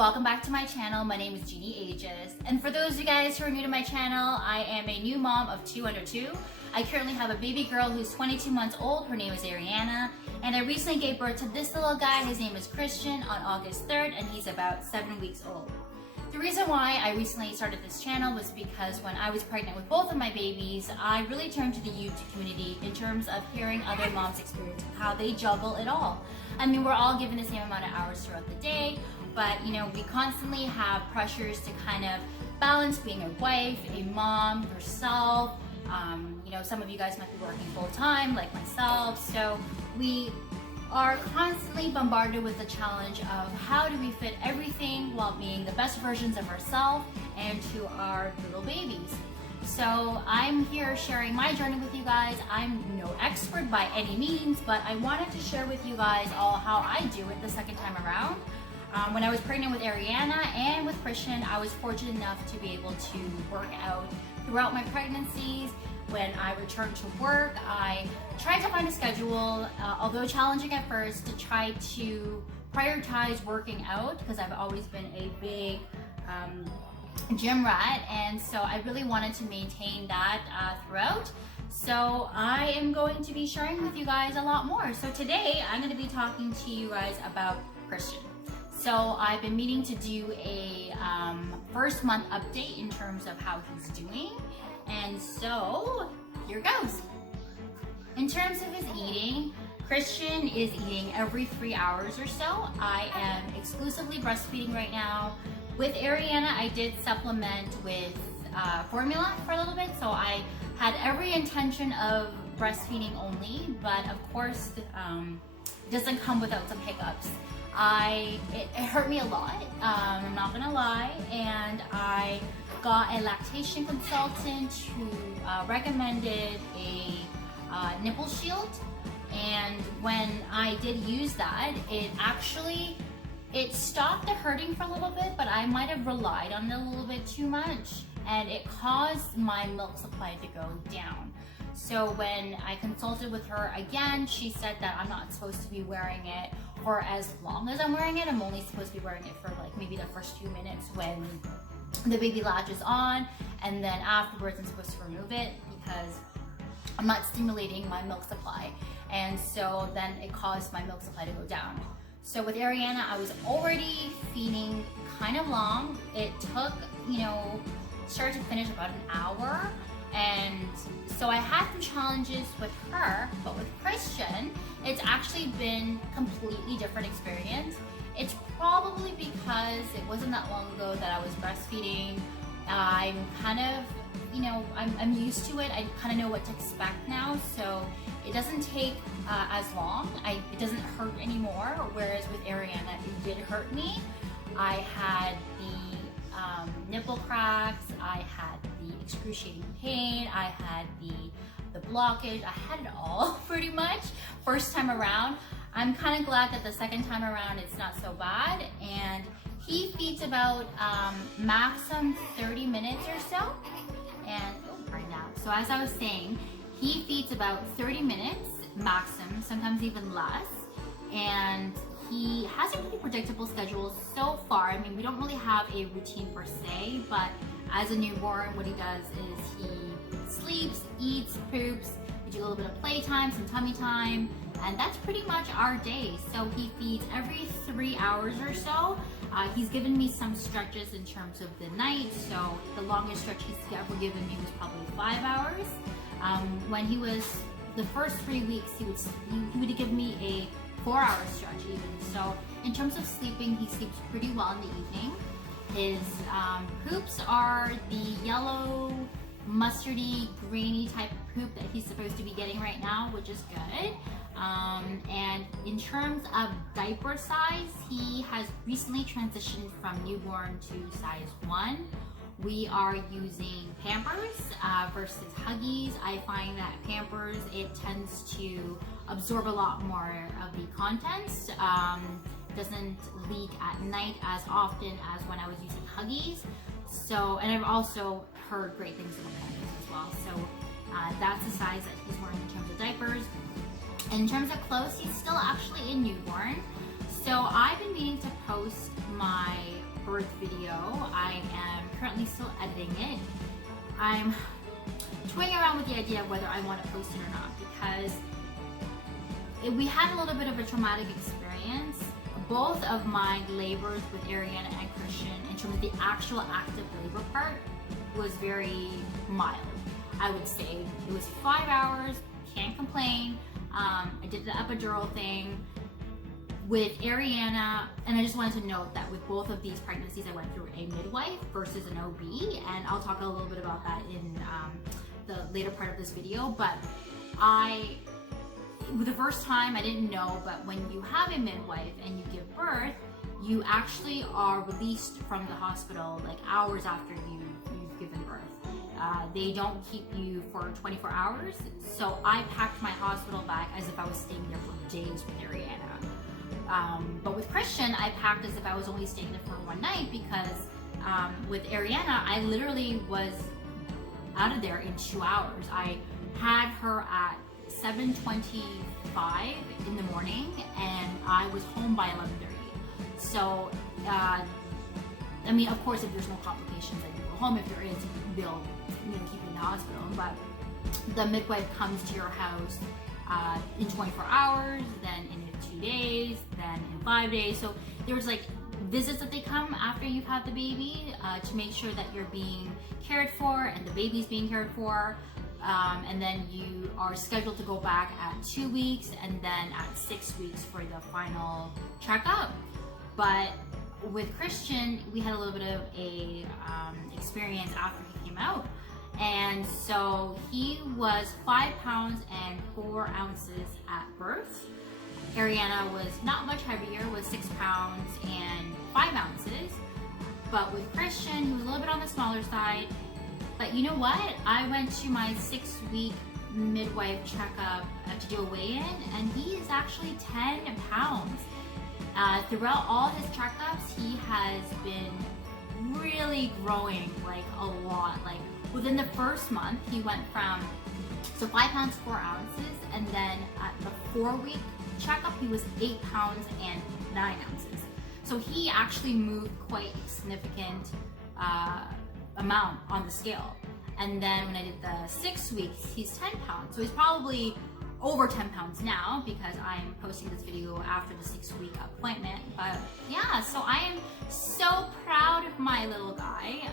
welcome back to my channel. My name is Jeanne Agius, and for those of you guys who are new to my channel, I am a new mom of 2 under 2. I currently have a baby girl who's 22 months old. Her name is Ariana, and I recently gave birth to this little guy. His name is Christian on August 3rd, and he's about 7 weeks old. The reason why I recently started this channel was because when I was pregnant with both of my babies, I really turned to the YouTube community in terms of hearing other moms' experience, how they juggle it all. I mean, we're all given the same amount of hours throughout the day, but we constantly have pressures to kind of balance being a wife, a mom, yourself. Some of you guys might be working full time like myself, so we are constantly bombarded with the challenge of how do we fit everything while being the best versions of ourselves and to our little babies. So I'm here sharing my journey with you guys. I'm no expert by any means, but I wanted to share with you guys all how I do it the second time around. When I was pregnant with Ariana and with Christian, I was fortunate enough to be able to work out throughout my pregnancies. When I returned to work, I tried to find a schedule, although challenging at first, to try to prioritize working out because I've always been a big gym rat, and so I really wanted to maintain that throughout. So I am going to be sharing with you guys a lot more. So today I'm going to be talking to you guys about Christian. So I've been meaning to do a first month update in terms of how he's doing. And so here goes. In terms of his eating, Christian is eating every 3 hours or so. I am exclusively breastfeeding right now. With Ariana, I did supplement with formula for a little bit. So I had every intention of breastfeeding only, but of course, it doesn't come without some hiccups. It hurt me a lot, I'm not gonna lie, and I got a lactation consultant who recommended a nipple shield, and when I did use that, it stopped the hurting for a little bit, but I might have relied on it a little bit too much, and it caused my milk supply to go down. So when I consulted with her again, she said that I'm not supposed to be wearing it for as long as I'm wearing it. I'm only supposed to be wearing it for like maybe the first few minutes when the baby latch is on, and then afterwards I'm supposed to remove it because I'm not stimulating my milk supply, and so then it caused my milk supply to go down. So with Ariana, I was already feeding kind of long. It took, start to finish about an hour, and so I had some challenges with her, but with Christian, it's actually been completely different experience. It's probably because it wasn't that long ago that I was breastfeeding. I'm kind of, I'm used to it. I kind of know what to expect now, so it doesn't take as long. It doesn't hurt anymore, whereas with Ariana, it did hurt me. I had the nipple cracks, I had the excruciating pain, I had the blockage, I had it all pretty much first time around. I'm kind of glad that the second time around it's not so bad, and he feeds about maximum 30 minutes or so, and right now. So as I was saying, he feeds about 30 minutes maximum, sometimes even less, and he has a pretty predictable schedule so far. I mean, we don't really have a routine per se, but as a newborn, what he does is he sleeps, eats, poops, we do a little bit of playtime, some tummy time, and that's pretty much our day. So he feeds every 3 hours or so. He's given me some stretches in terms of the night, so the longest stretch he's ever given me was probably 5 hours. When he was the first 3 weeks, he would give me a 4-hour stretch even. So in terms of sleeping, he sleeps pretty well in the evening. His poops are the yellow, mustardy, grainy type of poop that he's supposed to be getting right now, which is good. And in terms of diaper size, he has recently transitioned from newborn to size 1. We are using Pampers versus Huggies. I find that Pampers, it tends to absorb a lot more of the contents. Doesn't leak at night as often as when I was using Huggies. So, and I've also heard great things about Pampers as well. So that's the size that he's wearing in terms of diapers. In terms of clothes, he's still actually a newborn. So I've been meaning to post my birth video. I am currently still editing it. I'm toying around with the idea of whether I want to post it or not, because we had a little bit of a traumatic experience. Both of my labors with Ariana and Christian, in terms of the actual active labor part, was very mild. I would say it was 5 hours, can't complain. I did the epidural thing with Ariana, and I just wanted to note that with both of these pregnancies, I went through a midwife versus an OB, and I'll talk a little bit about that in the later part of this video. But the first time I didn't know, but when you have a midwife and you give birth, you actually are released from the hospital like hours after you've given birth. They don't keep you for 24 hours. So I packed my hospital bag as if I was staying there for days with Ariana. But with Christian, I packed as if I was only staying there for one night, because with Ariana, I literally was out of there in 2 hours. I had her at 7:25 in the morning, and I was home by 11:30. So, I mean, of course, if there's no complications, then you go home. If there is, they'll keep you in the hospital. But the midwife comes to your house in 24 hours, then in 2 days, then in 5 days. So there was like visits that they come after you've had the baby to make sure that you're being cared for and the baby's being cared for. And then you are scheduled to go back at 2 weeks and then at 6 weeks for the final checkup. But with Christian, we had a little bit of a experience after he came out. And so he was 5 pounds and 4 ounces at birth. Ariana was not much heavier, was 6 pounds and 5 ounces. But with Christian, he was a little bit on the smaller side. But you know what? I went to my 6-week midwife checkup to do a weigh-in, and he is actually 10 pounds. Throughout all his checkups, he has been really growing like a lot. Like within the first month, he went from 5 pounds 4 ounces, and then at the 4-week checkup, he was 8 pounds and 9 ounces. So he actually moved quite a significant amount on the scale. And then when I did the 6 weeks, he's 10 pounds. So he's probably over 10 pounds now, because I'm posting this video after the 6-week appointment. But yeah, so I am so proud of my little guy.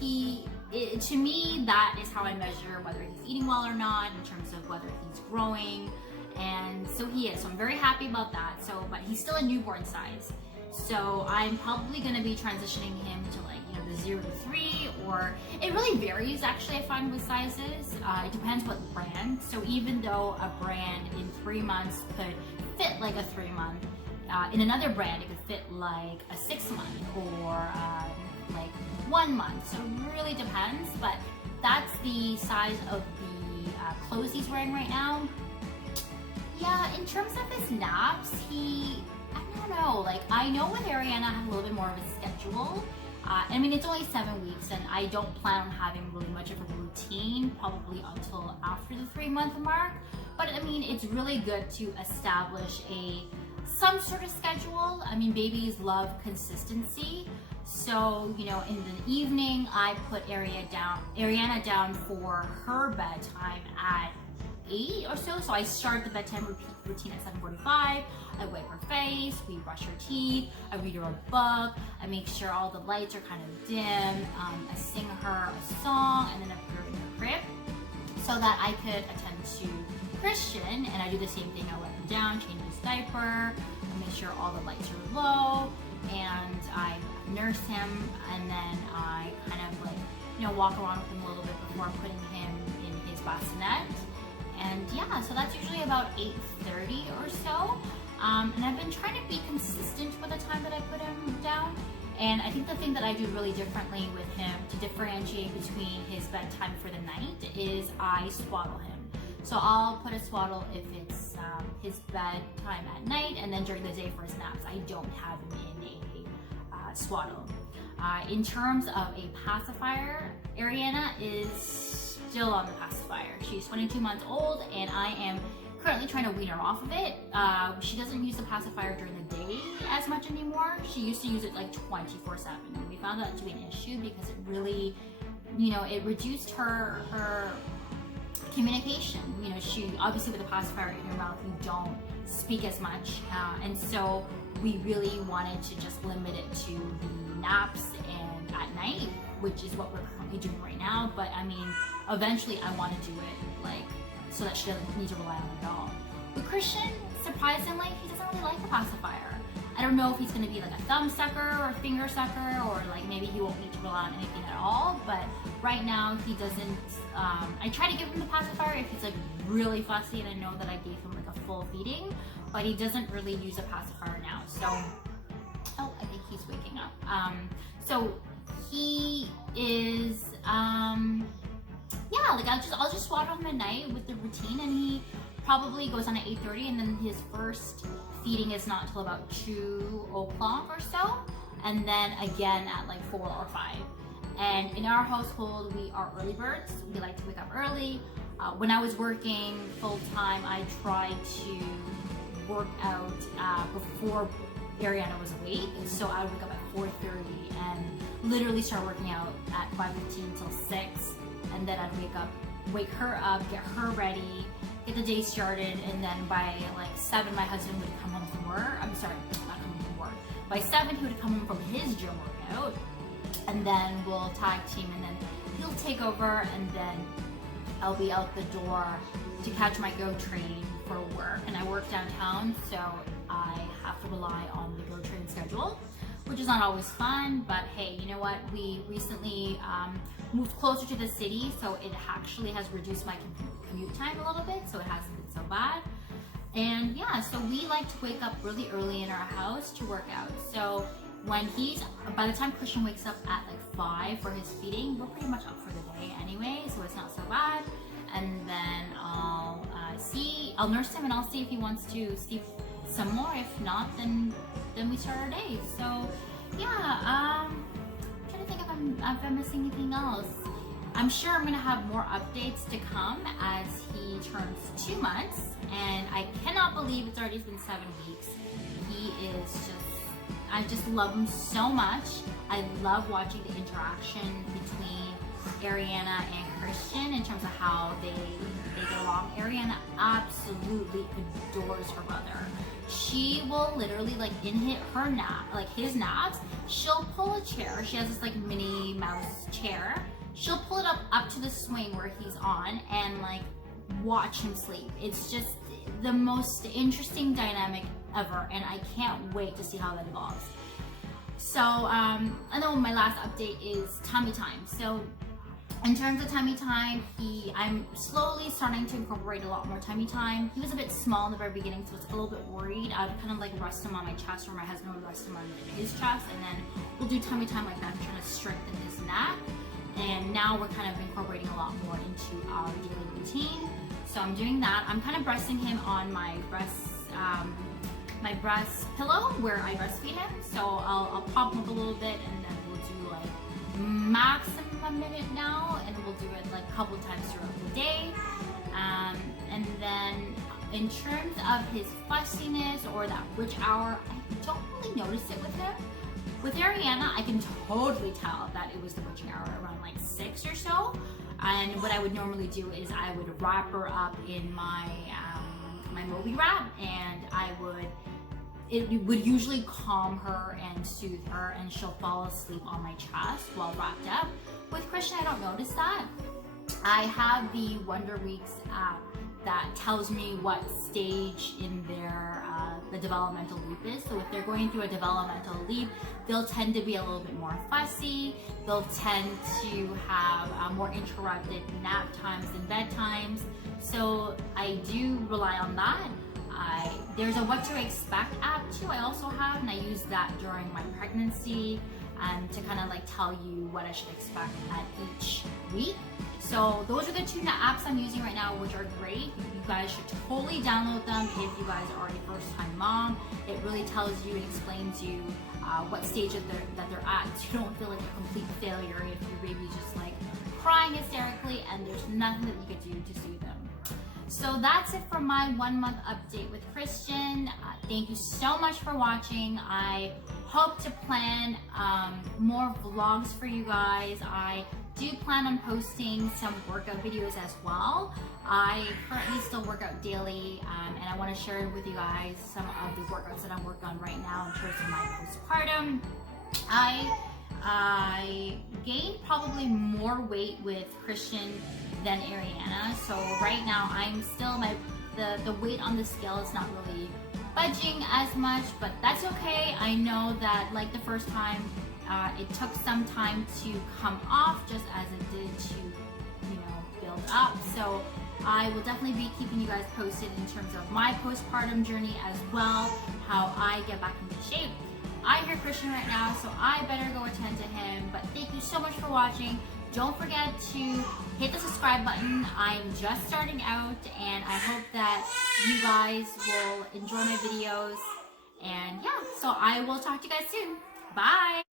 To me, that is how I measure whether he's eating well or not, in terms of whether he's growing. And so he is. So I'm very happy about that. But he's still a newborn size. So I'm probably going to be transitioning him to the 0 to 3, or it really varies actually, I find, with sizes. It depends what brand. So even though a brand in 3 months could fit like a 3-month, in another brand it could fit like a 6-month or like 1 month. So it really depends, but that's the size of the clothes he's wearing right now. Yeah, in terms of his naps, I don't know, I know with Ariana I have a little bit more of a schedule. I mean, it's only 7 weeks, and I don't plan on having really much of a routine probably until after the 3-month mark. But I mean, it's really good to establish some sort of schedule. I mean, babies love consistency. So, in the evening, I put Ariana down for her bedtime at 8 or so. So I start the bedtime routine at 7:45. I wipe her face, we brush her teeth, I read her a book, I make sure all the lights are kind of dim, I sing her a song, and then I put her in her crib so that I could attend to Christian. And I do the same thing. I wipe him down, change his diaper, I make sure all the lights are low, and I nurse him, and then I kind of walk around with him a little bit before putting him in his bassinet. And yeah, so that's usually about 8:30 or so. And I've been trying to be consistent with the time that I put him down. And I think the thing that I do really differently with him to differentiate between his bedtime for the night is I swaddle him. So I'll put a swaddle if it's his bedtime at night, and then during the day for his naps, I don't have him in a swaddle. In terms of a pacifier, Ariana is still on the pacifier. She's 22 months old, and I am currently trying to wean her off of it. She doesn't use the pacifier during the day as much anymore. She used to use it like 24/7, and we found that to be an issue because it really, you know, it reduced her communication. You know, she obviously with a pacifier in your mouth, you don't speak as much, and so we really wanted to just limit it to the naps and at night, which is what we're currently doing right now. But I mean, eventually I want to do it like so that she doesn't need to rely on it at all. With Christian, surprisingly, he doesn't really like the pacifier. I don't know if he's going to be like a thumb sucker or finger sucker, or like maybe he won't need to rely on anything at all. But right now he doesn't. I try to give him the pacifier if he's like really fussy and I know that I gave him like a full feeding, but he doesn't really use a pacifier now. So, oh, I think he's waking up. So he is, yeah, like I'll just water him at night with the routine, and he probably goes on at 8:30, and then his first feeding is not until about 2 o'clock or so, and then again at like 4 or 5. And in our household, we are early birds. We like to wake up early. When I was working full time, I tried to work out before Ariana was awake, so I would wake up at 4:30 and literally start working out at 5:15 till 6, and then I'd wake her up, get her ready, get the day started, and then by like 7 my husband would come home from work. I'm sorry, not coming from work. By 7 he would come home from his gym workout, and then we'll tag team, and then he'll take over, and then I'll be out the door to catch my GO train for work. And I work downtown, so I have to rely on the GO train schedule, which is not always fun, but hey, you know what? We recently moved closer to the city, so it actually has reduced my commute time a little bit, so it hasn't been so bad. And yeah, so we like to wake up really early in our house to work out. So when by the time Christian wakes up at like 5 for his feeding, we're pretty much up for the day anyway, so it's not so bad. And then I'll nurse him, and I'll see if he wants to sleep some more. If not, then we start our day. So yeah, I'm trying to think if I'm missing anything else. I'm sure I'm gonna have more updates to come as he turns 2 months, and I cannot believe it's already been 7 weeks. He is I just love him so much. I love watching the interaction between Ariana and Christian in terms of how they get along. Ariana absolutely adores her brother. She will literally, like, in his naps, she'll pull a chair. She has this like Minnie Mouse chair. She'll pull it up to the swing where he's on and like watch him sleep. It's just the most interesting dynamic ever, and I can't wait to see how that evolves. So I know my last update is tummy time. So in terms of tummy time, I'm slowly starting to incorporate a lot more tummy time. He was a bit small in the very beginning, so I was a little bit worried. I'd kind of like rest him on my chest, or my husband would rest him on his chest, and then we'll do tummy time like that to try to strengthen his neck. And now we're kind of incorporating a lot more into our daily routine. So I'm doing that. I'm kind of breasting him on my breast pillow where I breastfeed him. So I'll pop him up a little bit, and then we'll do like maximum a minute now, and we'll do it like a couple of times throughout the day. And then in terms of his fussiness or that which hour, I don't really notice it with him. With Ariana, I can totally tell that it was the witching hour around like 6 or so. And what I would normally do is I would wrap her up in my Moby wrap, and it would usually calm her and soothe her, and she'll fall asleep on my chest while wrapped up. With Christian, I don't notice that. I have the Wonder Weeks app that tells me what stage in their the developmental leap is. So if they're going through a developmental leap, they'll tend to be a little bit more fussy. They'll tend to have more interrupted nap times and bedtimes. So I do rely on that. There's a What to Expect app too I also have, and I use that during my pregnancy to kind of like tell you what I should expect at each week. So those are the 2 apps I'm using right now, which are great. You guys should totally download them if you guys are a first-time mom. It really tells you and explains you what stage that they're at, so you don't feel like a complete failure if your baby's just like crying hysterically and there's nothing that you could do to soothe them. So that's it for my 1 month update with Christian. Thank you so much for watching. I hope to plan more vlogs for you guys. I do plan on posting some workout videos as well. I currently still work out daily, and I want to share with you guys some of the workouts that I'm working on right now in terms of my postpartum. I gained probably more weight with Christian than Ariana, so right now I'm still the weight on the scale is not really budging as much, but that's okay. I know that like the first time, it took some time to come off, just as it did to, build up. So I will definitely be keeping you guys posted in terms of my postpartum journey as well, how I get back into shape. I hear Christian right now, so I better go attend to him. But thank you so much for watching. Don't forget to hit the subscribe button. I'm just starting out, and I hope that you guys will enjoy my videos. And yeah, so I will talk to you guys soon. Bye!